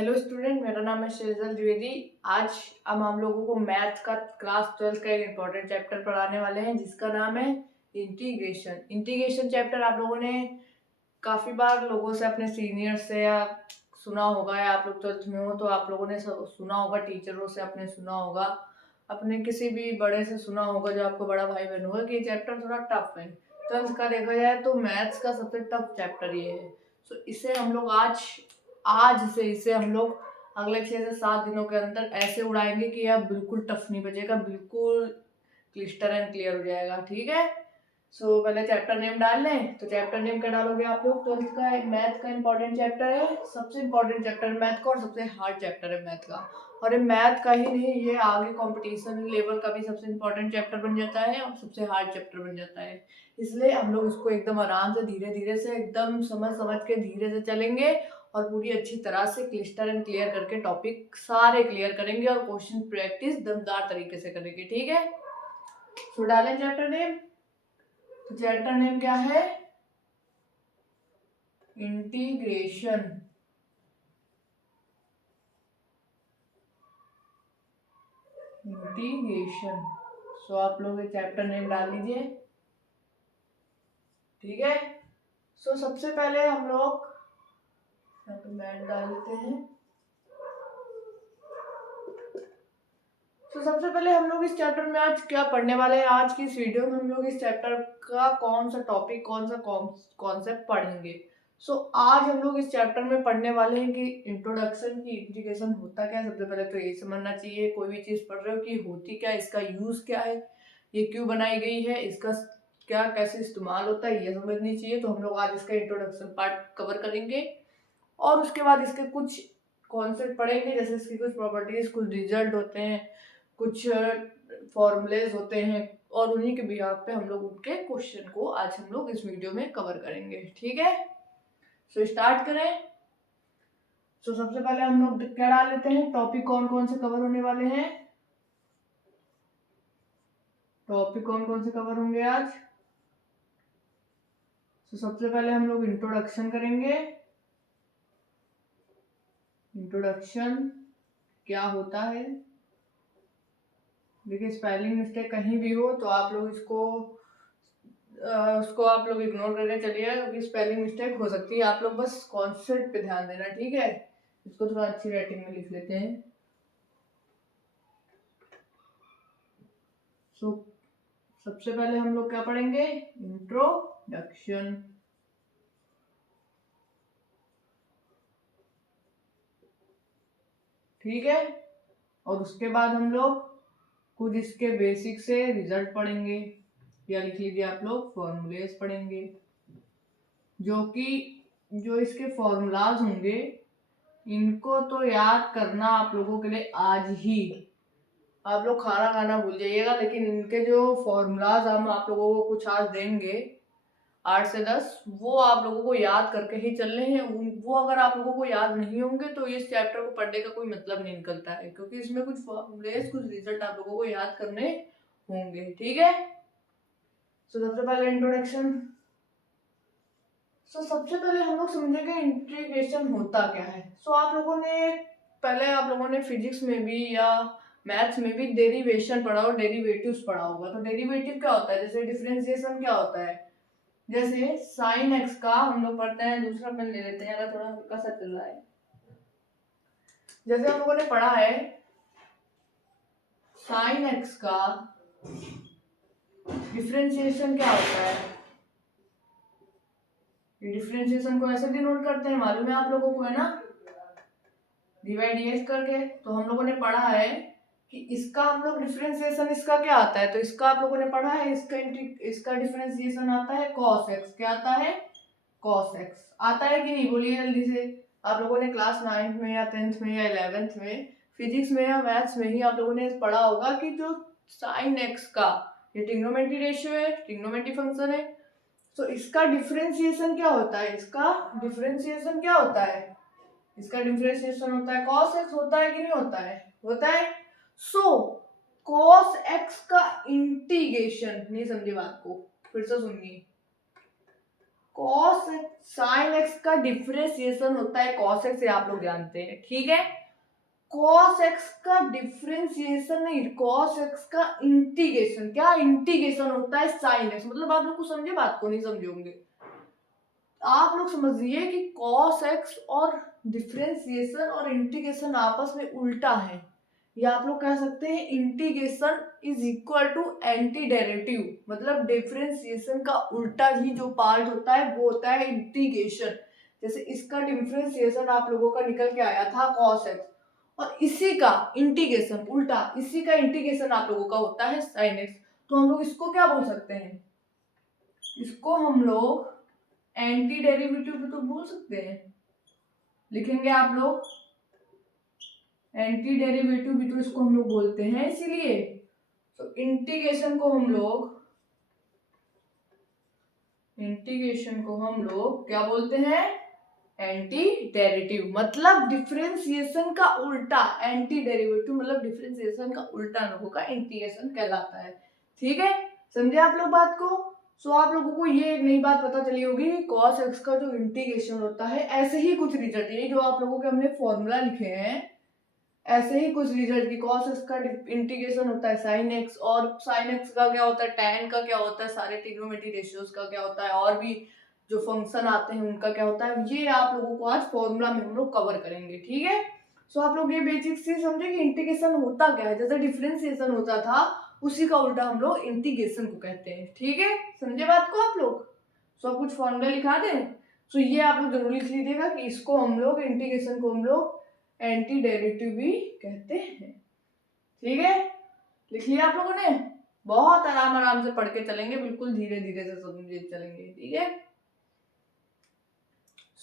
Hello student, मेरा नाम है शेजल द्विवेदी। आज हम लोगों को मैथ्स का क्लास 12 का एक इम्पोर्टेंट चैप्टर पढ़ाने वाले हैं जिसका नाम है इंटीग्रेशन। इंटीग्रेशन चैप्टर आप लोगों ने काफ़ी बार लोगों से, अपने सीनियर से या सुना होगा, या आप लोग 12th में हो तो आप लोगों ने सुना होगा, टीचरों से आपने सुना होगा, अपने किसी भी बड़े से सुना होगा जो आपको बड़ा भाई बहन होगा कि ये चैप्टर थोड़ा टफ है। 12th का देखा जाए तो मैथ्स का सबसे टफ चैप्टर ये है। सो इसे हम लोग आज आज से इसे हम लोग अगले 6 से 7 दिनों के अंदर ऐसे उड़ाएंगे कि यह बिल्कुल टफ नहीं बचेगा, बिल्कुल क्लिस्टर एंड क्लियर हो जाएगा। ठीक है। पहले चैप्टर नेम डाल लें। तो चैप्टर नेम क्या डालोगे आप लोग? 12th का मैथ का इंपॉर्टेंट चैप्टर है, सबसे इंपॉर्टेंट चैप्टर मैथ का और सबसे हार्ड चैप्टर है मैथ का। और ये मैथ का ही नहीं, ये आगे कंपटीशन लेवल का भी सबसे इंपॉर्टेंट चैप्टर बन जाता है और सबसे हार्ड चैप्टर बन जाता है। इसलिए हम लोग इसको एकदम आराम से, धीरे धीरे से, एकदम समझ समझ के धीरे से चलेंगे और पूरी अच्छी तरह से क्लिस्टर एंड क्लियर करके टॉपिक सारे क्लियर करेंगे और क्वेश्चन प्रैक्टिस दमदार तरीके से करेंगे। ठीक है। डालें चैप्टर नेम। तो चैप्टर नेम क्या है? इंटीग्रेशन। इंटीग्रेशन। आप लोग चैप्टर नेम डाल लीजिए। ठीक है। सबसे पहले हम लोग यहाँ पे मैथ डाल लेते हैं। सबसे पहले हम लोग इस चैप्टर में आज क्या पढ़ने वाले हैं? आज की इस वीडियो में हम लोग इस चैप्टर का कौन सा टॉपिक, कौन सा कॉन्सेप्ट पढ़ेंगे। आज हम लोग इस चैप्टर में पढ़ने वाले हैं कि इंट्रोडक्शन की इंटीग्रेशन होता क्या है। सबसे पहले तो यही समझना चाहिए, कोई भी चीज पढ़ रहे हो कि होती क्या है, इसका यूज क्या है, ये क्यों बनाई गई है, इसका क्या कैसे इस्तेमाल होता है, ये समझनी चाहिए। तो हम लोग आज इसका इंट्रोडक्शन पार्ट कवर करेंगे और उसके बाद इसके कुछ कॉन्सेप्ट पढ़ेंगे, जैसे इसकी कुछ प्रॉपर्टीज, कुछ रिजल्ट होते हैं, कुछ फॉर्मूलेज होते हैं, और उन्हीं के बिहाफ पे हम लोग उनके क्वेश्चन को आज हम लोग इस वीडियो में कवर करेंगे। ठीक है। स्टार्ट करें। सबसे पहले हम लोग क्या डाल लेते हैं, टॉपिक कौन कौन से कवर होने वाले हैं। टॉपिक कौन कौन से कवर होंगे आज? सबसे पहले हम लोग इंट्रोडक्शन करेंगे। इंट्रोडक्शन क्या होता है? देखिए, स्पेलिंग मिस्टेक कहीं भी हो तो आप लोग उसको आप लोग इग्नोर करके चलिए, क्योंकि स्पेलिंग मिस्टेक हो सकती है। आप लोग बस कॉन्सेप्ट पे ध्यान देना। ठीक है। इसको थोड़ा अच्छी राइटिंग में लिख लेते हैं। सबसे पहले हम लोग क्या पढ़ेंगे? इंट्रोडक्शन। ठीक है। और उसके बाद हम लोग कुछ इसके बेसिक से रिजल्ट पढ़ेंगे, या लिख लीजिए आप लोग फॉर्मूलेस पढ़ेंगे, जो इसके फॉर्मूलाज होंगे इनको तो याद करना आप लोगों के लिए आज ही। आप लोग खाना खाना भूल जाइएगा, लेकिन इनके जो फॉर्मूलाज हम आप लोगों को कुछ आज देंगे 8 से 10, वो आप लोगों को याद करके ही चलने हैं। वो अगर आप लोगों को याद नहीं होंगे तो इस चैप्टर को पढ़ने का कोई मतलब नहीं निकलता है, क्योंकि इसमें कुछ फॉर्मूलेस, कुछ रिजल्ट आप लोगों को याद करने होंगे। ठीक है। सबसे पहले इंट्रोडक्शन। सबसे पहले हम लोग समझेंगे इंटीग्रेशन होता क्या है। आप लोगों ने फिजिक्स में भी या मैथ्स में भी डेरिवेशन पढ़ा और डेरिवेटिव्स पढ़ा होगा। तो डेरिवेटिव क्या होता है? जैसे डिफरेंशिएशन क्या होता है, जैसे साइन एक्स का हम लोग पढ़ते हैं। दूसरा पेन ले लेते हैं, यार थोड़ा हल्का सा चल रहा है। जैसे हम लोगों ने पढ़ा है साइन एक्स का डिफरेंशिएशन क्या होता है। डिफरेंशिएशन को ऐसे डिनोट करते हैं, मालूम है आप लोगों को, है ना, डिवाइड डीएक्स करके। तो हम लोगों ने पढ़ा है कि इसका हम लोग डिफरेंशिएशन इसका क्या आता है। तो इसका आप लोगों ने पढ़ा है, इसका डिफरेंशिएशन आता है cos x। क्या आता है? cos x आता है कि नहीं? बोलिए जल्दी से। आप लोगों ने क्लास 9th में या 10th में या 11th में फिजिक्स में या मैथ्स में ही आप लोगों ने पढ़ा होगा कि जो साइन एक्स का, ये ट्रिग्नोमेट्री रेशियो है, ट्रिग्नोमेट्री फंक्शन है। तो इसका डिफरेंशिएशन क्या होता है? इसका डिफरेंशिएशन क्या होता है? इसका डिफरेंशिएशन होता है cos x। होता है कि नहीं होता है? होता है। cos x का इंटीग्रेशन, नहीं समझे बात को, फिर से सुनिए। कॉस साइन एक्स का डिफरेंशिएशन होता है कॉस एक्स, ये आप लोग जानते हैं, ठीक है। कॉस एक्स का डिफरेंशिएशन नहीं, कॉस एक्स का इंटीग्रेशन, क्या इंटीग्रेशन होता है साइन एक्स, मतलब आप लोग को समझे बात को, नहीं समझे होंगे। आप लोग समझिए कि कॉस एक्स और डिफरेंशिएशन और इंटीग्रेशन आपस में उल्टा है, या आप लोग कह सकते हैं integration is equal to anti derivative, मतलब डिफरेंशिएशन का उल्टा ही जो पार्ट होता है वो होता है इंटीग्रेशन। जैसे इसका डिफरेंशिएशन आप लोगों का निकल के आया था कॉस एक्स, और इसी का इंटीग्रेशन उल्टा, इसी का इंटीग्रेशन आप लोगों का होता है साइन एक्स। तो हम लोग इसको क्या बोल सकते हैं, इसको हम लोग एंटी डेरिवेटिव भी तो बोल सकते हैं, लिखेंगे आप लोग एंटी डेरिवेटिव भी तो इसको हम लोग बोलते हैं, इसीलिए तो इंटीग्रेशन को हम लोग क्या बोलते हैं, एंटी डेरिवेटिव, मतलब डिफरेंशिएशन का उल्टा, एंटी डेरिवेटिव मतलब डिफरेंशिएशन का उल्टा लोगों का इंटीग्रेशन कहलाता है, ठीक है। समझे आप लोग बात को। सो आप लोगों को ये एक नई बात पता चली होगी कि cos x का जो इंटीग्रेशन होता है, ऐसे ही कुछ रिजल्ट, ये जो आप लोगों के हमने फॉर्मूला लिखे हैं, ऐसे ही कुछ रिजल्ट की cos x का इंटीग्रेशन होता है sin x, और sin x का क्या होता है, tan का क्या होता है, सारे ट्रिग्नोमेट्री रेशियोज का क्या होता है, और भी जो फंक्शन आते हैं उनका क्या होता है, ये आप लोगों को आज फॉर्मूला में हम लोग कवर करेंगे, ठीक है। सो आप लोग ये बेसिक चीज समझे कि इंटीग्रेशन होता क्या है, जैसे डिफरेंशिएशन होता था उसी का उल्टा हम लोग इंटीग्रेशन को कहते हैं, ठीक है। समझे बात को आप लोग। सो कुछ फॉर्मूला लिखा दें, सो ये आप लोग जरूर लिख लीजिएगा कि इसको हम लोग इंटीग्रेशन को हम लोग एंटी डेरिवेटिव भी कहते हैं, ठीक है। लिख लिया आप लोगों ने, बहुत आराम आराम से पढ़ के चलेंगे, बिल्कुल धीरे धीरे से समझे चलेंगे, ठीक है।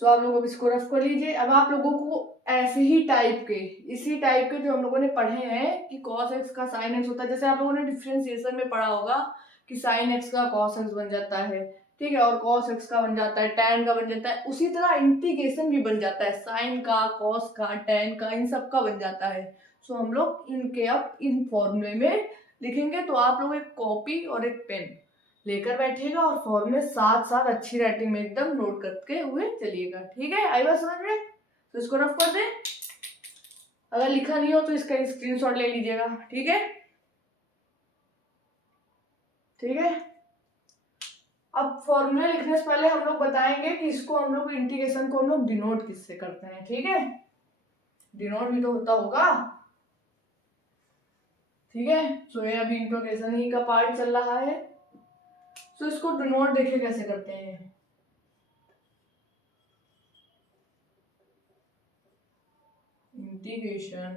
सो आप लोग इसको रफ कर लीजिए। अब आप लोगों को ऐसे ही टाइप के, इसी टाइप के जो हम लोगों ने पढ़े हैं कि cos x का sin x होता है, जैसे आप लोगों ने डिफरेंशिएशन में पढ़ा होगा कि sin x का cos x बन जाता है, ठीक है, और cos x का बन जाता है, tan का बन जाता है, उसी तरह इंटीग्रेशन भी बन जाता है, sin का, cos का, tan का, इन सब का बन जाता है। सो हम लोग इनके अब इन फॉर्मूले में लिखेंगे, तो आप लोग एक कॉपी और एक पेन लेकर बैठिएगा और फॉर्मूले साथ साथ अच्छी राइटिंग में एकदम नोट करके हुए चलिएगा, ठीक है। आई बात समझ में। तो इसको रफ कर दें, अगर लिखा नहीं हो तो इसका स्क्रीनशॉट ले लीजिएगा, ठीक है, ठीक है। अब फॉर्मूले लिखने से पहले हम लोग बताएंगे कि इसको हम लोग इंटीग्रेशन को हम लोग डिनोट किससे करते हैं, ठीक है। डिनोट भी तो होता होगा, ठीक है। सो ये अभी इंटीग्रेशन ही का पार्ट चल रहा है, तो इसको डिनोट देखिए कैसे करते हैं। इंटीग्रेशन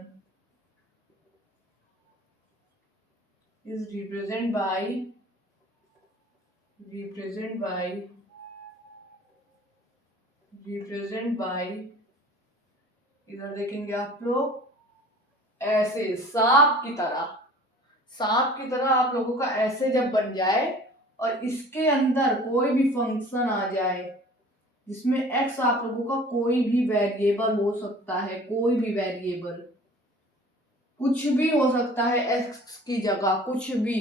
is represented by इधर देखेंगे आप लोग ऐसे सांप की तरह आप लोगों का ऐसे जब बन जाए और इसके अंदर कोई भी फंक्शन आ जाए जिसमें x आप लोगों का कोई भी वेरिएबल हो सकता है, कोई भी वेरिएबल, कुछ भी हो सकता है x की जगह, कुछ भी,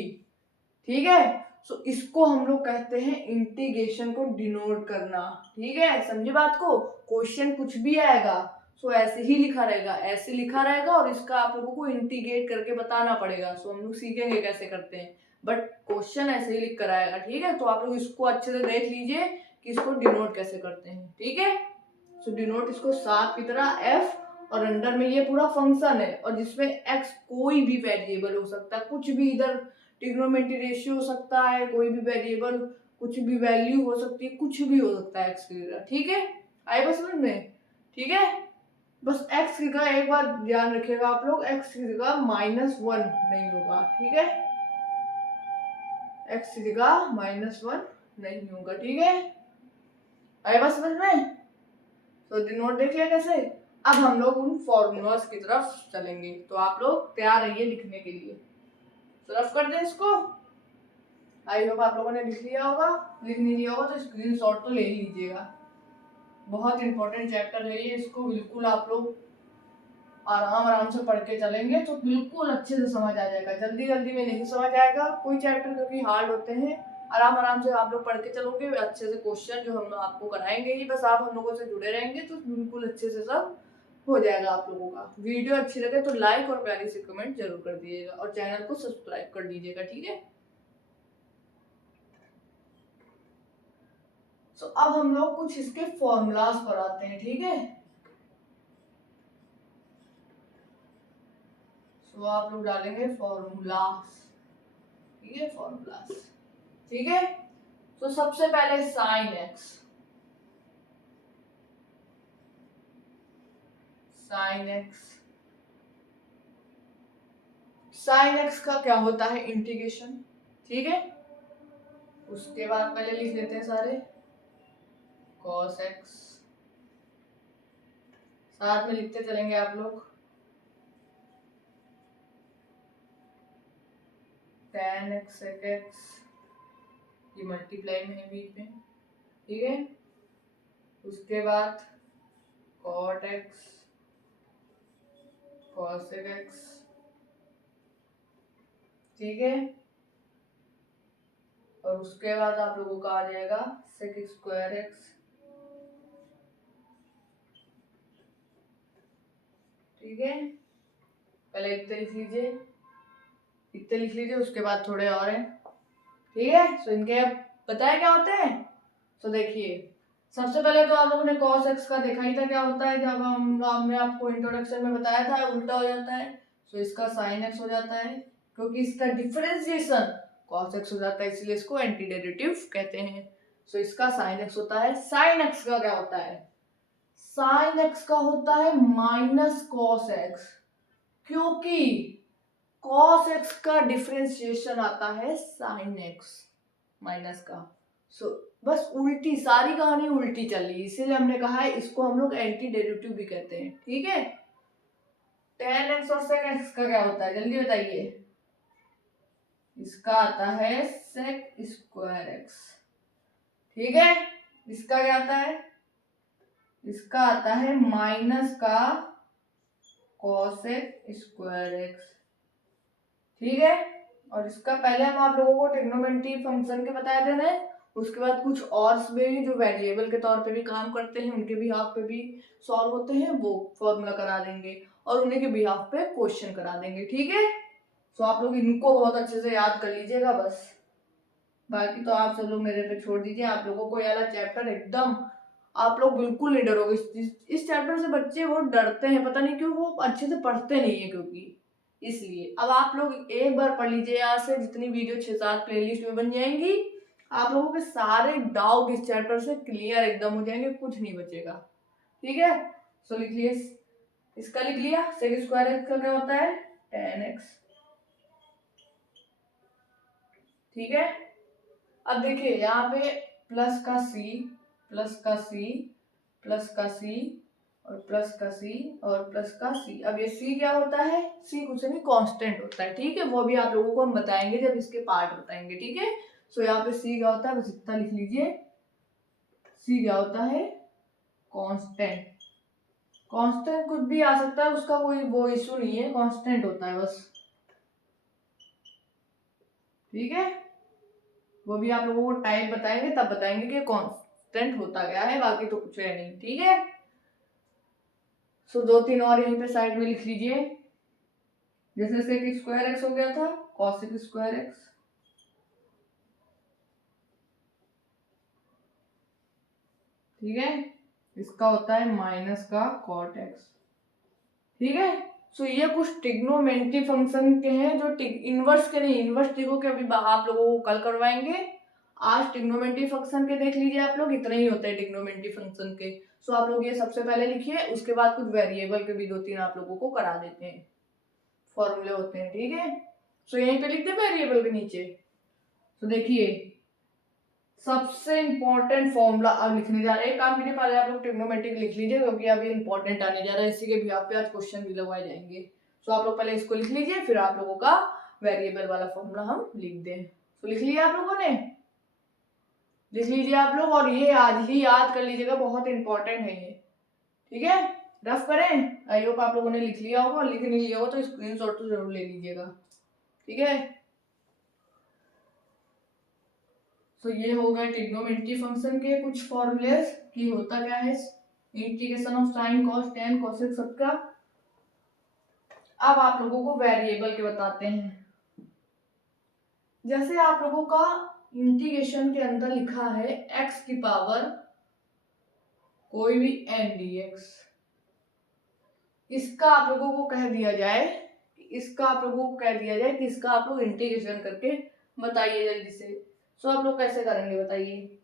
ठीक है। सो इसको हम लोग कहते हैं इंटीग्रेशन को डिनोट करना, ठीक है। समझे बात को। क्वेश्चन कुछ भी आएगा सो ऐसे ही लिखा रहेगा, ऐसे लिखा रहेगा, और इसका आप लोगों को इंटीग्रेट करके बताना पड़ेगा। सो हम लोग सीखेंगे कैसे करते हैं, बट क्वेश्चन ऐसे ही लिख कर आएगा, ठीक है। तो आप लोग इसको अच्छे से देख लीजिए कि इसको डिनोट कैसे करते हैं, ठीक है। सो डिनोट इसको सांप की तरह f, और अंडर में ये पूरा फंक्शन है, और जिसमें x कोई भी वेरिएबल हो सकता है, कुछ भी, इधर ट्रिग्नोमेट्री रेशियो हो सकता है, कोई भी वेरिएबल, कुछ भी वैल्यू हो सकती है, कुछ भी हो सकता है x की जगह, ठीक है। आए बस समझ में, ठीक है। बस x की जगह एक बात ध्यान रखिएगा आप लोग, x की जगह -1 नहीं होगा, ठीक है। x की जगह -1 नहीं होगा, ठीक है। आए बस समझ में। तो डिनोट देख लिया कैसे। अब हम लोग उन फॉर्मूलाज की तरफ चलेंगे, तो आप लोग तैयार रहिए लिखने के लिए। रफ कर दें इसको। आई होप आप लोगों ने लिख लिया होगा, लिख नहीं लिया होगा तो स्क्रीनशॉट तो ले ही लीजिएगा। बहुत इंपॉर्टेंट चैप्टर है ये, इसको बिल्कुल आप लोग आराम आराम से पढ़ के चलेंगे तो बिल्कुल अच्छे से समझ आ जाएगा। जल्दी जल्दी में नहीं समझ आएगा कोई चैप्टर, क्योंकि हार्ड होते हैं, आराम आराम से आप लोग पढ़ के चलोगे अच्छे से, क्वेश्चन जो हम आपको कराएंगे ही, बस आप हम लोगों से जुड़े रहेंगे तो बिल्कुल अच्छे से सब हो जाएगा आप लोगों का। वीडियो अच्छी लगे तो लाइक और प्यारी सी कमेंट जरूर कर दीजिएगा और चैनल को सब्सक्राइब कर दीजिएगा, ठीक है। तो अब हम लोग कुछ इसके फॉर्मूलाज पढ़ाते हैं, ठीक है। तो आप लोग डालेंगे फॉर्मूलाज, ठीक है, फॉर्मूलाज, ठीक है। तो सबसे पहले sine x, sine x, sine x का क्या होता है इंटीग्रेशन, ठीक है। उसके बाद पहले लिख लेते हैं सारे कॉस एक्स, साथ में लिखते चलेंगे आप लोग tan x sec x, ये मल्टीप्लाई में है बीच में, ठीक है। उसके बाद cot x cos x, ठीक है। और उसके बाद आप लोगों का आ जाएगा sec स्क्वायर x, ठीक है। पहले इतने लिख लीजिए, इतने लिख लीजिए, उसके बाद थोड़े और हैं, ठीक है। सो इनके पता है क्या होते हैं। तो देखिए सबसे पहले तो आप लोगों ने cos x का देखा ही था क्या होता है, जब हमने आपको इंट्रोडक्शन में बताया था उल्टा हो जाता है। तो इसका sin x हो जाता है, क्योंकि इसका डिफरेंशिएशन cos x हो जाता है, इसलिए इसको एंटी डेरिवेटिव कहते हैं। तो इसका sin x होता है। sin x का क्या होता है, sin x का होता है माइनस cos x, क्योंकि cos x का डिफरेंशिएशन आता है sin x माइनस का। सो बस उल्टी सारी कहानी उल्टी चल रही है, इसीलिए हमने कहा है इसको हम लोग एंटी डेरिवेटिव भी कहते हैं, ठीक है। tan x और sec x का क्या होता है जल्दी बताइए। इसका आता है sec स्क्वायर x, ठीक है। इसका क्या आता है, इसका आता है माइनस का cosec स्क्वायर x, ठीक है। और इसका पहले हम आप लोगों को ट्रिग्नोमेट्री फंक्शन के बताए थे ना, उसके बाद कुछ और भी जो वेरिएबल के तौर पे भी काम करते हैं, उनके बिहाफ पे भी सॉल्व होते हैं, वो फॉर्मूला करा देंगे और उन्हीं के बिहाफ पे क्वेश्चन करा देंगे, ठीक है। तो आप लोग इनको बहुत अच्छे से याद कर लीजिएगा बस, बाकी तो आप सब लोग मेरे पे छोड़ दीजिए। आप लोगों को ये वाला चैप्टर एकदम आप लोग बिल्कुल नहीं डरोगे। इस चैप्टर से बच्चे बहुत डरते हैं, पता नहीं क्यों, वो अच्छे से पढ़ते नहीं है क्योंकि, इसलिए अब आप लोग एक बार पढ़ लीजिए, यहाँ से जितनी वीडियो 6-7 प्लेलिस्ट में बन जाएंगी, आप लोगों के सारे डाउट इस चैप्टर से क्लियर एकदम हो जाएंगे, कुछ नहीं बचेगा, ठीक है। सो लिख लिए, इसका लिख लिया sec स्क्वायर एक्स का क्या होता है tan x, ठीक है। अब देखिए यहाँ पे प्लस का c, प्लस का c, प्लस का c और प्लस का c और प्लस का c। अब ये c क्या होता है, c कुछ नहीं कांस्टेंट होता है, ठीक है। वो भी आप लोगों को हम बताएंगे जब इसके पार्ट बताएंगे, ठीक है। सो यहाँ पे c क्या होता है बस इतना लिख लीजिए, c क्या होता है कांस्टेंट। कांस्टेंट कुछ भी आ सकता है, उसका कोई वो इशू नहीं है, कांस्टेंट होता है बस, ठीक है। वो भी आप लोगों को टाइप बताएंगे तब बताएंगे कि कांस्टेंट होता क्या है, बाकी तो कुछ है नहीं, ठीक है। सो 2-3 और यहीं पे साइड में लिख लीजिए, जैसे sec स्क्वायर एक्स हो गया था cosec स्क्वायर एक्स, ठीक है। इसका होता है माइनस का cot x, ठीक है। सो ये कुछ ट्रिग्नोमेट्री फंक्शन के हैं जो इनवर्स के नहीं, इनवर्स ट्रिगो के अभी आप लोगों को कल करवाएंगे। आज ट्रिग्नोमेट्री फंक्शन के देख लीजिए आप लोग, इतना ही होता है ट्रिग्नोमेट्री फंक्शन के। सो आप लोग ये सबसे पहले लिखिए, उसके बाद कुछ वेरिएबल के भी 2-3 आप लोगों को करा देते हैं, फॉर्मूले होते हैं, ठीक है। सो यहीं पे लिख दे वेरिएबल के नीचे। तो देखिए सबसे इंपॉर्टेंट फॉर्मूला अब लिखने जा रहे हैं, काम कीजिए पहले आप लोग ट्रिग्नोमेट्री लिख लीजिए, क्योंकि अभी इंपॉर्टेंट आने जा रहा है, इसी के भी आप पे आज क्वेश्चन भी लगवाए जाएंगे। तो आप लोग पहले इसको लिख लीजिए, फिर आप लोगों का वेरिएबल वाला फॉर्मूला हम लिख दें। तो लिख लिया आप लोगों ने, लिख लीजिए आप लोग, और ये आज ही याद कर लीजिएगा, बहुत इंपॉर्टेंट है ये, ठीक है। रफ करें, आई होप आप लोगों ने लिख लिया होगा, लिख नहीं लिया होगा तो स्क्रीनशॉट तो जरूर ले लीजिएगा, ठीक है। सो ये हो गए ट्रिग्नोमेट्री फंक्शन के कुछ फॉर्मूलेस कि होता क्या है, integration of sine cos tan cosec सबका। अब आप लोगों को वेरिएबल के बताते हैं। जैसे आप लोगों का इंटीग्रेशन के अंदर लिखा है x की पावर कोई भी n dx, इसका आप लोगों को कह दिया जाए इसका आप लोगों को कह दिया जाए कि इसका आप लोग इंटीग्रेशन करके बताइए जल्दी से। सो आप लोग कैसे करेंगे बताइए,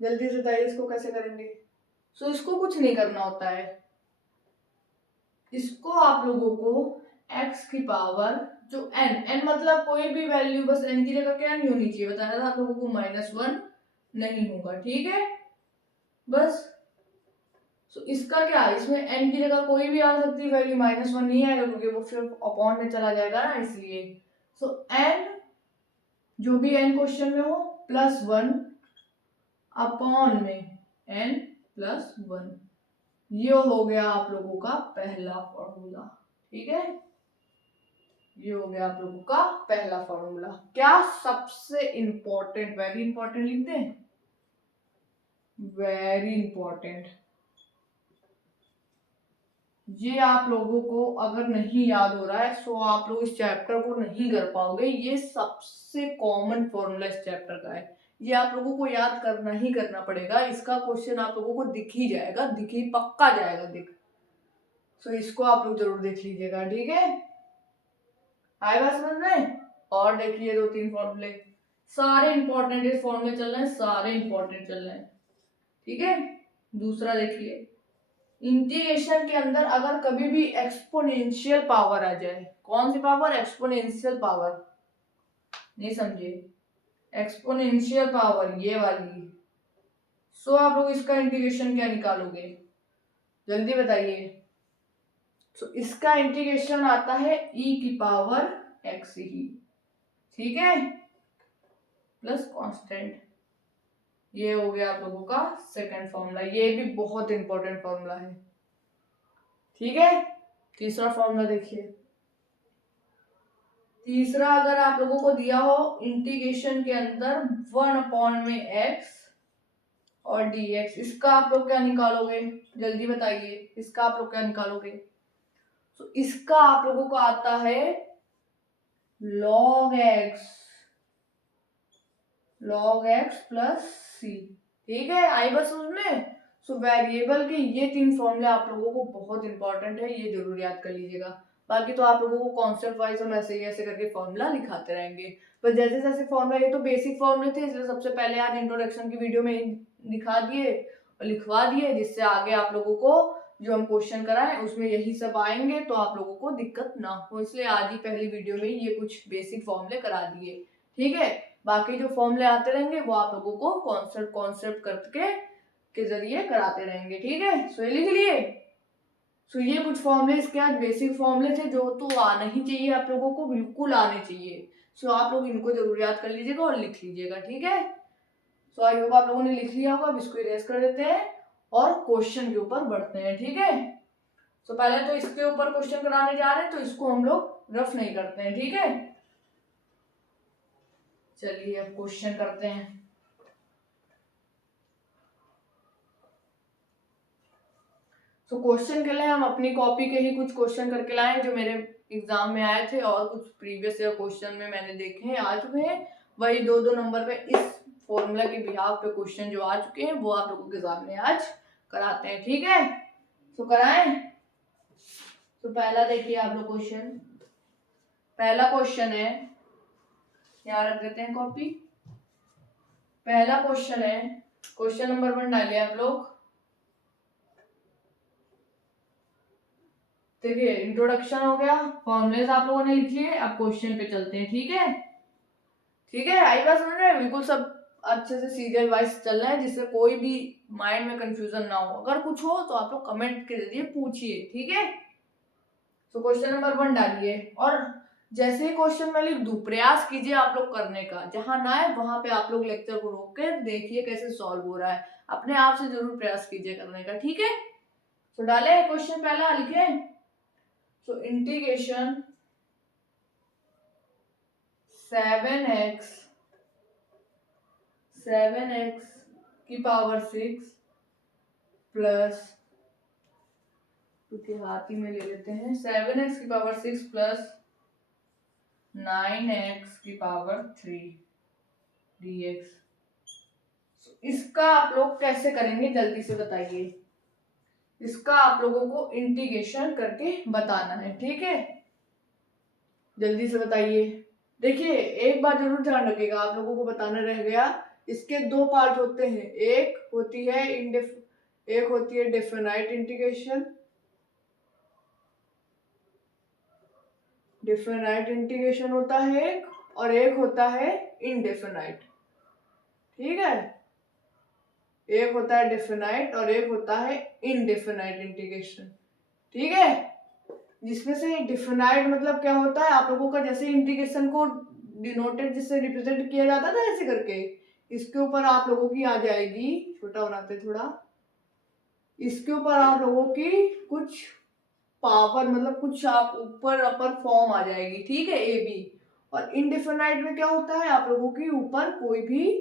जल्दी से बताइए इसको कैसे करेंगे। सो इसको कुछ नहीं करना होता है, इसको आप लोगों को x की पावर जो n मतलब कोई भी वैल्यू बस n की जगह क्या नहीं होनी चाहिए, बताया था आप लोगों को -1 नहीं होगा, ठीक है बस। सो इसका क्या, इसमें n की जगह कोई भी आ सकती वैल्यू, -1 नहीं आएगा क्योंकि वो फिर अपॉन में चला जाएगा ना, इसलिए। सो n जो भी n क्वेश्चन में हो +1 अपॉन में n+1, ये हो गया आप लोगों का पहला फॉर्मूला, ठीक है। ये हो गया आप लोगों का पहला फॉर्मूला। क्या सबसे इंपॉर्टेंट, वेरी इंपॉर्टेंट लिख दें, वेरी इंपॉर्टेंट, ये आप लोगों को अगर नहीं याद हो रहा है तो आप लोग इस चैप्टर को नहीं कर पाओगे। ये सबसे कॉमन फॉर्मूला इस चैप्टर का है, ये आप लोगों को याद करना ही करना पड़ेगा। इसका क्वेश्चन आप लोगों को दिख ही जाएगा, दिख ही पक्का जाएगा दिख। तो इसको आप लोग जरूर देख लीजिएगा, ठीक है, आएगा समझ में। और देखिए 2-3 फॉर्मूले सारे इंपॉर्टेंट इस फॉर्मूले चल रहे हैं, सारे इंपॉर्टेंट चल रहे हैं, ठीक है। दूसरा देखिए, इंटीग्रेशन के अंदर अगर कभी भी एक्सपोनेंशियल पावर आ जाए, कौन सी पावर, एक्सपोनेंशियल पावर, नहीं समझे, एक्सपोनेंशियल पावर ये वाली, सो आप लोग इसका इंटीग्रेशन क्या निकालोगे जल्दी बताइए। सो इसका इंटीग्रेशन आता है e की पावर x ही, ठीक है, प्लस कांस्टेंट। ये हो गया आप लोगों का सेकंड फॉर्मूला, ये भी बहुत इंपॉर्टेंट फॉर्मूला है, ठीक है। तीसरा फॉर्मूला देखिए, तीसरा अगर आप लोगों को दिया हो इंटीग्रेशन के अंदर 1/x और dx, इसका आप लोग क्या निकालोगे जल्दी बताइए, इसका आप लोग क्या निकालोगे। तो इसका आप लोगों को आता है log x प्लस c, ठीक है, आई बस उसमें। सो वेरिएबल के ये 3 फॉर्मूले आप लोगों को बहुत इंपॉर्टेंट है, ये जरूर याद कर लीजिएगा। बाकी तो आप लोगों को कॉन्सेप्ट वाइज हम ऐसे ही ऐसे करके फॉर्मूला लिखाते रहेंगे, पर जैसे जैसे फॉर्मूला, ये तो बेसिक फॉर्मूले थे इसलिए सबसे पहले आज इंट्रोडक्शन की वीडियो में दिखा दिए और लिखवा दिए, जिससे आगे आप लोगों को जो हम क्वेश्चन कराएं उसमें यही सब आएंगे तो आप लोगों को दिक्कत ना हो, इसलिए आज ही पहली वीडियो में ये कुछ बेसिक फॉर्मूले करा दिए, ठीक है। बाकी जो फॉर्मूले आते रहेंगे वो आप लोगों को कॉन्सेप्ट करके के जरिए कराते रहेंगे, ठीक है। सो लिख लिए, सो ये कुछ फॉर्मूले इसके आज बेसिक फॉर्मूले थे जो तो आना ही चाहिए, आप लोगों को बिल्कुल आने चाहिए। सो आप लोग इनको जरूर याद कर लीजिएगा और लिख लीजिएगा, ठीक है। सो आई होप आप लोगों ने लिख लिया होगा। अब इसको इरेज कर देते हैं और क्वेश्चन के ऊपर बढ़ते हैं, ठीक है। सो पहले तो इसके ऊपर क्वेश्चन कराने जा रहे हैं तो इसको हम लोग रफ नहीं करते हैं, ठीक है। चलिए अब क्वेश्चन करते हैं। तो क्वेश्चन के लिए हम अपनी कॉपी के ही कुछ क्वेश्चन करके लाए जो मेरे एग्जाम में आए थे और कुछ प्रीवियस ईयर क्वेश्चन में मैंने देखे हैं आ चुके हैं, वही 2-2 नंबर पे इस फॉर्मूला के बिहाफ पे क्वेश्चन जो आ चुके हैं वो आप लोगों के सामने आज कराते हैं, ठीक है। तो कराएं। तो पहला देखिए आप लोग क्वेश्चन, पहला क्वेश्चन है, यहाँ रख देते हैं कॉपी। पहला क्वेश्चन है, क्वेश्चन नंबर 1 डालिए आप लोग। देखिए इंट्रोडक्शन हो गया, फॉर्मूलेस आप लोगों ने लिख लिए, अब क्वेश्चन पे चलते हैं, ठीक है, ठीक है। आई बात समझ रहे हैं, बिल्कुल सब अच्छे से सीरियल वाइज चल रहा है जिससे कोई भी माइंड में कंफ्यूजन ना हो, अगर कुछ हो तो आप लोग कमेंट के जरिए पूछिए, ठीक है। तो क्वेश्चन नंबर 1 डालिए और जैसे ही क्वेश्चन मैं लिख दूं प्रयास कीजिए आप लोग करने का, जहां ना है वहां पे आप लोग लेक्चर को रोक के देखिए कैसे सॉल्व हो रहा है, अपने आप से जरूर प्रयास कीजिए करने का, ठीक है। तो डाले क्वेश्चन पहला लिखे, तो इंटीग्रेशन 7x 7x की पावर 6 प्लस, क्योंकि हाथ ही में ले लेते हैं, 7x की पावर 6 प्लस 9x की पावर 3 dx। इसका आप लोग कैसे करेंगे जल्दी से बताइए। इसका आप लोगों को इंटीग्रेशन करके बताना है, ठीक है, जल्दी से बताइए। देखिए एक बात जरूर ध्यान रखिएगा, आप लोगों को बताना रह गया, इसके दो पार्ट होते हैं, एक होती है डेफिनाइट इंटीग्रेशन, डेफिनाइट इंटीग्रेशन होता है एक, और एक होता है इनडेफिनाइट, ठीक है, एक होता है डेफिनाइट और एक होता है इनडेफिनाइट इंटीग्रेशन, ठीक है। जिसमें से डेफिनाइट मतलब क्या होता है, आप लोगों का जैसे इंटीग्रेशन को डिनोटेड जिससे रिप्रेजेंट किया जाता था ऐसे करके, इसके ऊपर आप लोगों की आ जाएगी, छोटा बनाते थोड़ा, इसके ऊपर आप लोगों की कुछ पावर मतलब कुछ आप ऊपर अपर फॉर्म आ जाएगी, ठीक है, ए बी। और इनडेफिनाइट में क्या होता है, आप लोगों की ऊपर कोई भी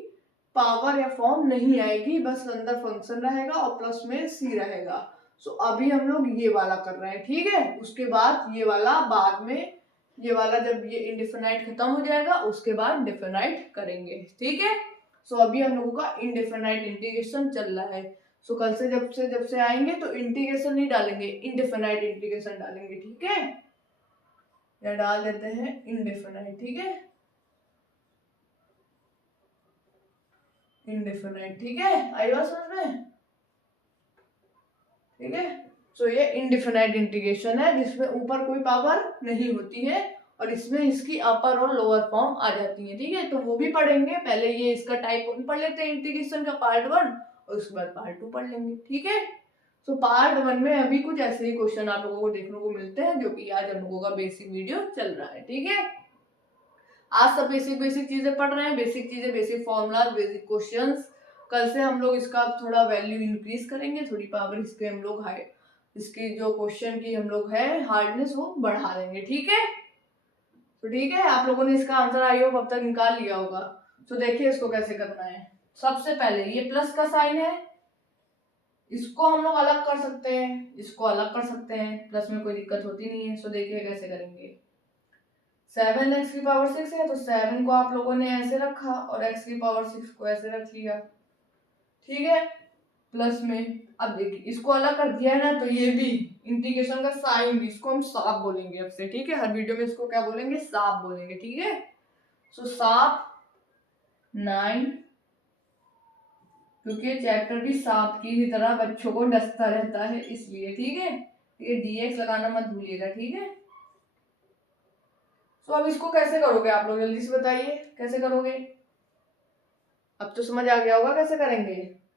पावर या फॉर्म नहीं आएगी, बस अंदर फंक्शन रहेगा और प्लस में सी रहेगा। सो अभी हम लोग ये वाला कर रहे हैं, ठीक है, उसके बाद ये वाला बाद में, ये वाला जब ये इनडेफिनाइट खत्म हो जाएगा उसके बाद डेफिनाइट करेंगे, ठीक है। सो अभी हम लोगों का इनडेफिनाइट इंटीग्रेशन चल रहा है। सो कल से जब से आएंगे तो इंटीग्रेशन नहीं डालेंगे, इनडेफिनाइट इंटीग्रेशन डालेंगे, ठीक है, या डाल देते हैं इनडेफिनाइट, ठीक है, इनडेफिनाइट, ठीक है, आई बात समझ में, ठीक है। सो ये इनडेफिनाइट इंटीग्रेशन है जिसमें ऊपर कोई पावर नहीं होती है और इसमें इसकी अपर और लोअर फॉर्म आ जाती है, ठीक है, तो वो भी पढ़ेंगे। पहले ये इसका टाइप वन पढ़ लेते हैं इंटीग्रेशन का पार्ट 1 और उसके बाद पार्ट 2 पढ़ लेंगे, ठीक है। तो पार्ट 1 में अभी कुछ ऐसे ही क्वेश्चन आप लोगों को देखने को मिलते हैं जो कि आज हम लोगों का बेसिक वीडियो चल रहा है, ठीक है। आज सब बेसिक चीजें पढ़ रहे हैं, बेसिक चीजें, बेसिक फॉर्मूलाज, बेसिक क्वेश्चंस। कल से हम लोग इसका थोड़ा वैल्यू इंक्रीज करेंगे, थोड़ी पावर इसके हम लोग हाई, इसकी जो क्वेश्चन की हम लोग है हार्डनेस वो बढ़ा देंगे, ठीक है। तो ठीक है, आप लोगों ने इसका आंसर आई होप अब तक निकाल लिया होगा। तो देखिए इसको कैसे करना है। सबसे पहले ये प्लस का साइन है, इसको हम लोग अलग कर सकते हैं, इसको अलग कर सकते हैं, प्लस में कोई दिक्कत होती नहीं है। सो देखिए कैसे करेंगे। 7x की पावर 6 है तो 7 को आप लोगों ने ऐसे रखा और x की पावर 6 को ऐसे रख लिया, ठीक है, प्लस में। अब देखिए इसको अलग कर दिया है ना, तो ये भी इंटीग्रेशन का साइन भी, इसको हम साफ बोलेंगे अब से, ठीक है, हर वीडियो में इसको क्या बोलेंगे, साफ बोलेंगे, ठीक है। सो साफ 9, क्योंकि चैप्टर भी सांप की ही तरह बच्चों को डसता रहता है इसलिए, ठीक है, ये dx लगाना मत भूलिएगा, ठीक है। तो अब इसको कैसे करोगे आप लोग, जल्दी से बताइए कैसे करोगे। अब तो समझ आ गया होगा कैसे करेंगे।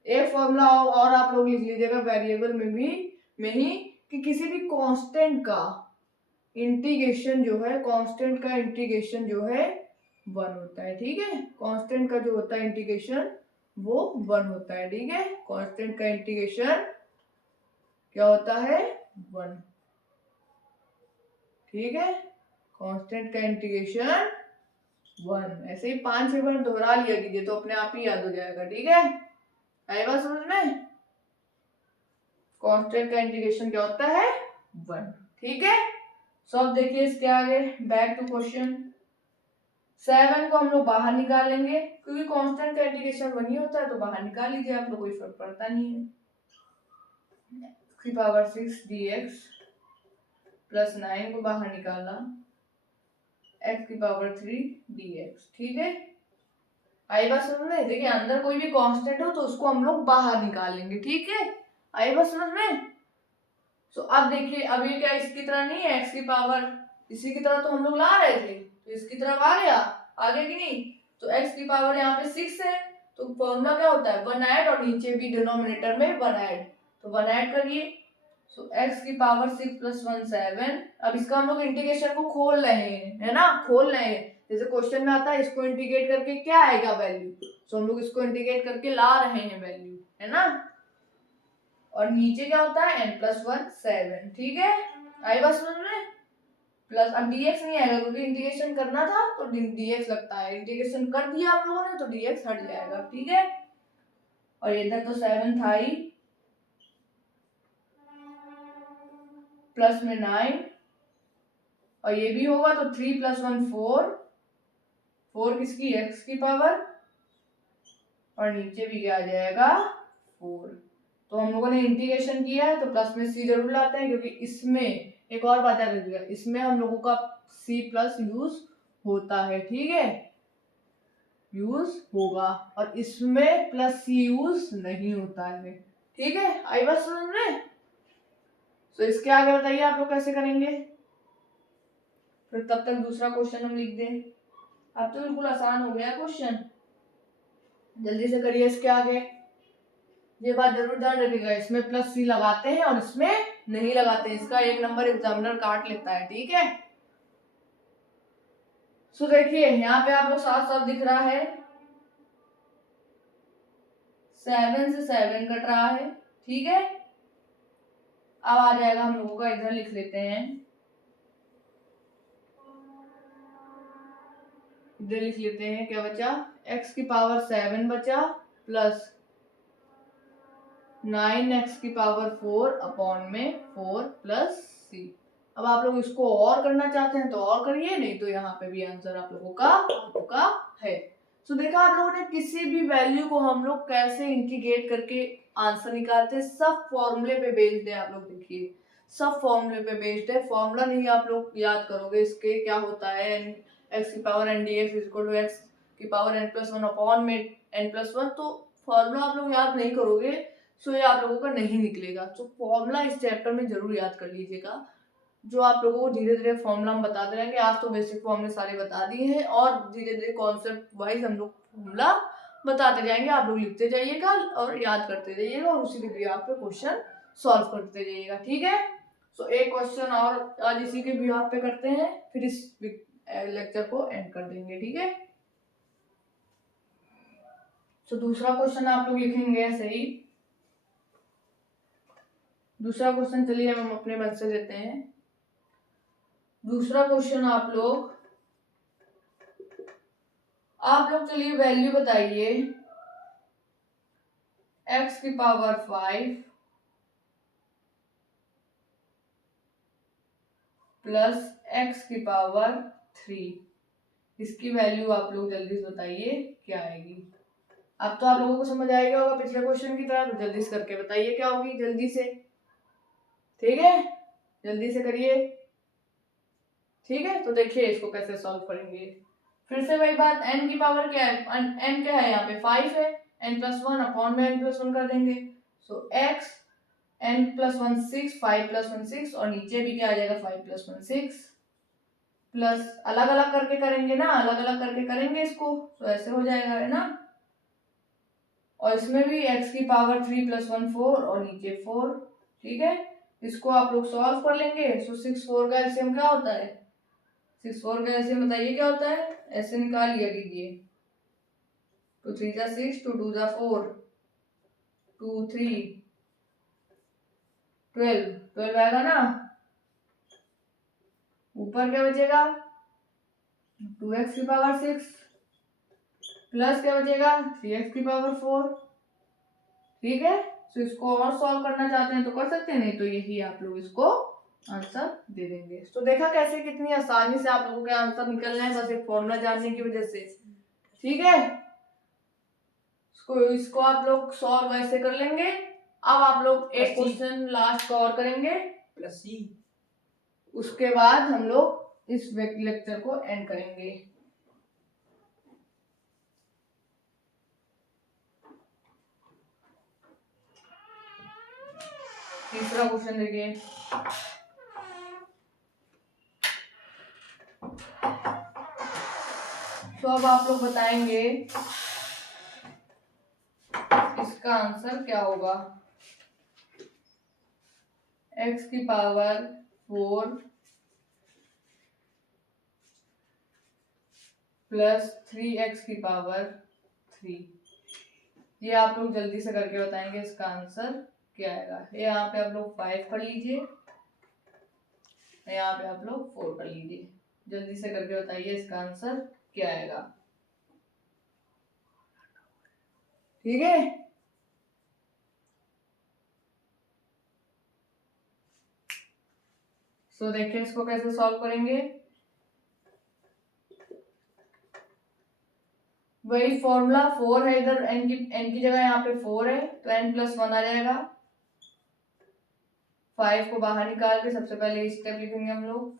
एक फॉर्मूला और आप लोग लिख लीजिएगा वेरिएबल में ही कि किसी भी कांस्टेंट का इंटीग्रेशन जो है, कांस्टेंट का इंटीग्रेशन जो है 1 होता है, ठीक है, कांस्टेंट का जो होता है इंटीग्रेशन वो 1 होता है, ठीक है, कांस्टेंट का इंटीग्रेशन क्या होता है 1, ठीक है, कांस्टेंट का इंटीग्रेशन 1। ऐसे ही 5-6 बार दोहरा लिया कीजिए तो अपने आप ही याद हो जाएगा, ठीक है, आई बात समझ में। कांस्टेंट का इंटीग्रेशन क्या होता है 1, ठीक है। सो अब देखिए इसके आगे बैक टू क्वेश्चन। 7 को हम लोग बाहर निकालेंगे क्योंकि कांस्टेंट का इंटीग्रेशन 1 ही होता है, तो बाहर निकाल लीजिए आप लोग, कोई फर्क पड़ता नहीं है। की पावर 6 dx प्लस 9 को बाहर निकाला, x की पावर 3 dx, ठीक है, आई बात समझ में। देखिए अंदर कोई भी कांस्टेंट हो तो उसको हम लोग बाहर निकाल लेंगे, ठीक है, आई बात समझ में। तो अब देखिए अब ये क्या इसकी तरह नहीं है, x की पावर इसी की तरह तो हम लोग ला रहे थे, तो इसकी तरफ आ गया, आगे की नहीं, तो x की पावर यहाँ पे 6 है, तो फॉर्मूला क्या होता है 1 ऐड, और नीचे भी डिनोमिनेटर में 1 ऐड, तो 1 ऐड करिए। सो x की पावर 6 प्लस 1 7। अब इसका हम लोग इंटीग्रेशन को खोल रहे हैं, है ना, खोल रहे हैं, जैसे क्वेश्चन में आता है इसको इंटीग्रेट करके क्या आएगा वैल्यू, तो हम लोग इसको इंटीग्रेट करके ला रहे हैं वैल्यू, है ना। और नीचे क्या होता है n+1 7, ठीक है, आई बात समझ में। प्लस, अब dx नहीं आएगा क्योंकि इंटीग्रेशन करना था तो dx लगता है, इंटीग्रेशन कर दिया आप लोगों ने तो dx हट जाएगा, ठीक है। और इधर तो 7 था ही, प्लस में 9, और ये भी होगा तो 3 + 1 4, 4 किसकी, x की पावर, और नीचे भी क्या आ जाएगा 4। तो हम लोगों ने इंटीग्रेशन किया है तो प्लस में c जरूर लाते हैं, क्योंकि इसमें एक और बात याद रखिएगा, इसमें हम लोगों का c प्लस यूज होता है, ठीक है, यूज होगा, और इसमें प्लस c यूज नहीं होता है, ठीक है। आई बात समझ में। तो इसके आगे बताइए आप लोग कैसे करेंगे, फिर तब तक दूसरा क्वेश्चन हम लिख दें। अब तो बिल्कुल आसान हो गया क्वेश्चन, जल्दी से करिए इसके आगे। ये बात जरूर ध्यान रखिएगा, इसमें प्लस c लगाते हैं और इसमें नहीं लगाते, इसका 1 नंबर एग्जामिनर काट लेता है, ठीक है। सो देखिए यहाँ पे आप लोग साफ साफ दिख रहा है 7 से 7 कट रहा है, ठीक है। अब आ जाएगा हम लोगों का, इधर लिख लेते हैं, इधर लिख लेते हैं क्या बचा, x की पावर 7 बचा, प्लस 9x की पावर 4 अपॉन में 4 प्लस c। अब आप लोग इसको और करना चाहते हैं तो और करिए, नहीं तो यहाँ पे भी आंसर आप लोगों का आ चुका है। तो देखा आप लोगों ने किसी भी वैल्यू को हम लोग कैसे इंटीग्रेट करके आंसर निकालते हैं, सब फॉर्मूले पे बेस्ड है। आप लोग देखिए सब फॉर्मूले पे बेस्ड है, फॉर्मूला नहीं आप लोग याद करोगे इसके क्या होता है, x की power n dx equal to x की पावर n+1 अपॉन में n+1, तो फॉर्मूला आप लोग याद नहीं करोगे सो ये आप लोगों का नहीं निकलेगा। तो फॉर्मूला इस चैप्टर में जरूर याद कर लीजिएगा, जो आप लोगों को धीरे धीरे फॉर्मूला हम बताते रहेंगे। आज तो बेसिक फॉर्मूले सारे बता दिए हैं और धीरे धीरे कॉन्सेप्ट वाइज हम लोग फॉर्मूला बताते जाएंगे, आप लोग लिखते जाइएगा और याद करते जाइएगा और उसी के बिहाफ पे क्वेश्चन सॉल्व करते जाइएगा, ठीक है। सो एक क्वेश्चन और आज इसी के बिहाफ पे करते हैं, फिर इस लेक्चर को एंड कर देंगे, ठीक है। तो दूसरा क्वेश्चन आप लोग लिखेंगे ऐसे ही, दूसरा क्वेश्चन चलिए हम अपने मन से देते हैं। दूसरा क्वेश्चन आप लोग चलिए वैल्यू बताइए x की पावर 5 प्लस x की पावर 3, इसकी वैल्यू आप लोग जल्दी से बताइए क्या आएगी। अब तो आप लोगों को समझ आएगा होगा पिछले क्वेश्चन की तरह, तो जल्दी से करके बताइए क्या होगी, जल्दी से, ठीक है, जल्दी से करिए, ठीक है। तो देखिए इसको कैसे सॉल्व करेंगे, फिर से वही बात, n की पावर क्या है, n क्या है यहाँ पे 5 है, n+1 अपॉन में n+1 कर देंगे, सो x n+1 6, 5+1 6, और नीचे भी क्या आ जाएगा 5+1 6, प्लस अलग अलग करके करेंगे ना, अलग अलग करके करेंगे इसको तो ऐसे हो जाएगा, है ना। और इसमें भी x की पावर 3 + 1 4 और नीचे 4, ठीक है। इसको आप लोग सॉल्व कर लेंगे, सो 6 4 का एलसीएम क्या होता है, 6 4 का एलसीएम बताइए क्या होता है, ऐसे निकाल लिया कीजिए, 2 3 जा 6, 2 2 जा 4, 2 3 12, 12 आएगा ना, ऊपर क्या बचेगा 2x की पावर 6 प्लस क्या बचेगा 3x की पावर 4, ठीक है। तो इसको और सॉल्व करना चाहते हैं तो कर सकते हैं, नहीं तो यही आप लोग इसको आंसर दे देंगे। तो देखा कैसे कितनी आसानी से आप लोगों के आंसर निकल रहे हैं, बस एक फॉर्मूला जानने की वजह से, ठीक है। इसको आप लोग सॉल्व ऐसे कर लेंगे। अब आप लोग एक क्वेश्चन लास्ट का और करेंगे प्लस सी, उसके बाद हम लोग इस लेक्चर को एंड करेंगे। तीसरा क्वेश्चन देखिए, तो अब आप लोग बताएंगे इसका आंसर क्या होगा, x की पावर 4 प्लस 3x की पावर 3, ये आप लोग जल्दी से करके बताएंगे इसका आंसर क्या आएगा। ये यहाँ पे आप लोग 5 कर लीजिए, यहाँ पे आप लोग 4 कर लीजिए। जल्दी से करके बताइए इसका आंसर क्या आएगा। ठीक है, सो देखिए इसको कैसे सॉल्व करेंगे। वही फॉर्मूला 4 है, इधर n की जगह यहाँ पे 4 है तो n+1 आ जाएगा। 5 को बाहर निकाल के सबसे पहले स्टेप लिखेंगे हम लोग,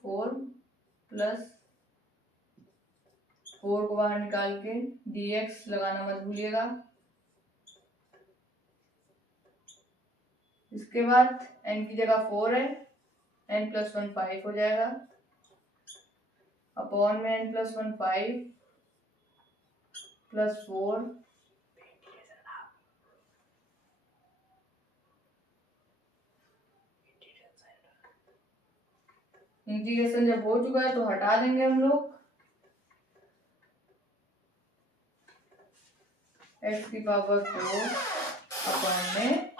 4 को बाहर निकाल के dx लगाना मत भूलिएगा। इसके बाद n की जगह 4 है, n+1 5 हो जाएगा, अपॉन में n+1 5 + 4 इंटीग्रेशन जब हो चुका है तो हटा देंगे हम लोग, x की पावर 4 अपॉन में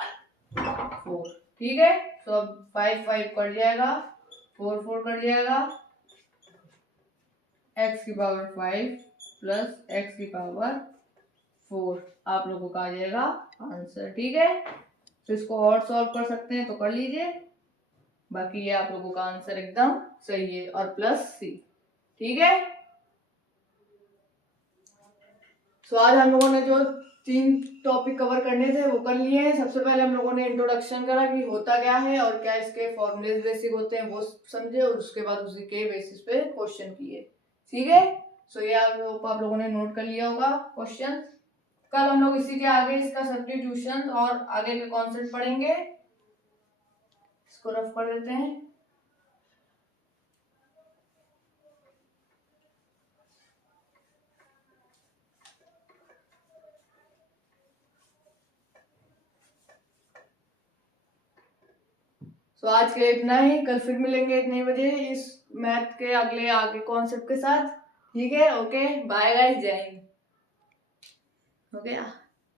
4। ठीक है, तो अब 5 5 कट जाएगा, 4 4 कट जाएगा, x की पावर 5 प्लस x की पावर 4 आप लोगों का आ जाएगा आंसर। ठीक है, तो इसको और सॉल्व कर सकते हैं तो कर लीजिए, बाकी ये आप लोगों का आंसर एकदम सही है और +c। ठीक है, तो आज हम लोगों ने जो 3 टॉपिक कवर करने थे वो कर लिए हैं। सबसे पहले हम लोगों ने इंट्रोडक्शन करा कि होता क्या है और क्या इसके फॉर्मूलेज बेसिक होते हैं वो समझे, और उसके बाद उसी के बेसिस पे क्वेश्चन किए। ठीक है, सो ये आप लोगों ने नोट कर लिया होगा क्वेश्चन। कल हम लोग इसी के आगे इसका सब्स्टिट्यूशन और आगे के कॉन्सेप्ट पढ़ेंगे। इसको रफ कर देते हैं। तो आज के इतना ही, कल फिर मिलेंगे इतने बजे इस मैथ के अगले आगे कॉन्सेप्ट के साथ। ठीक है, ओके बाय गाइस, जय हिंद। हो गया।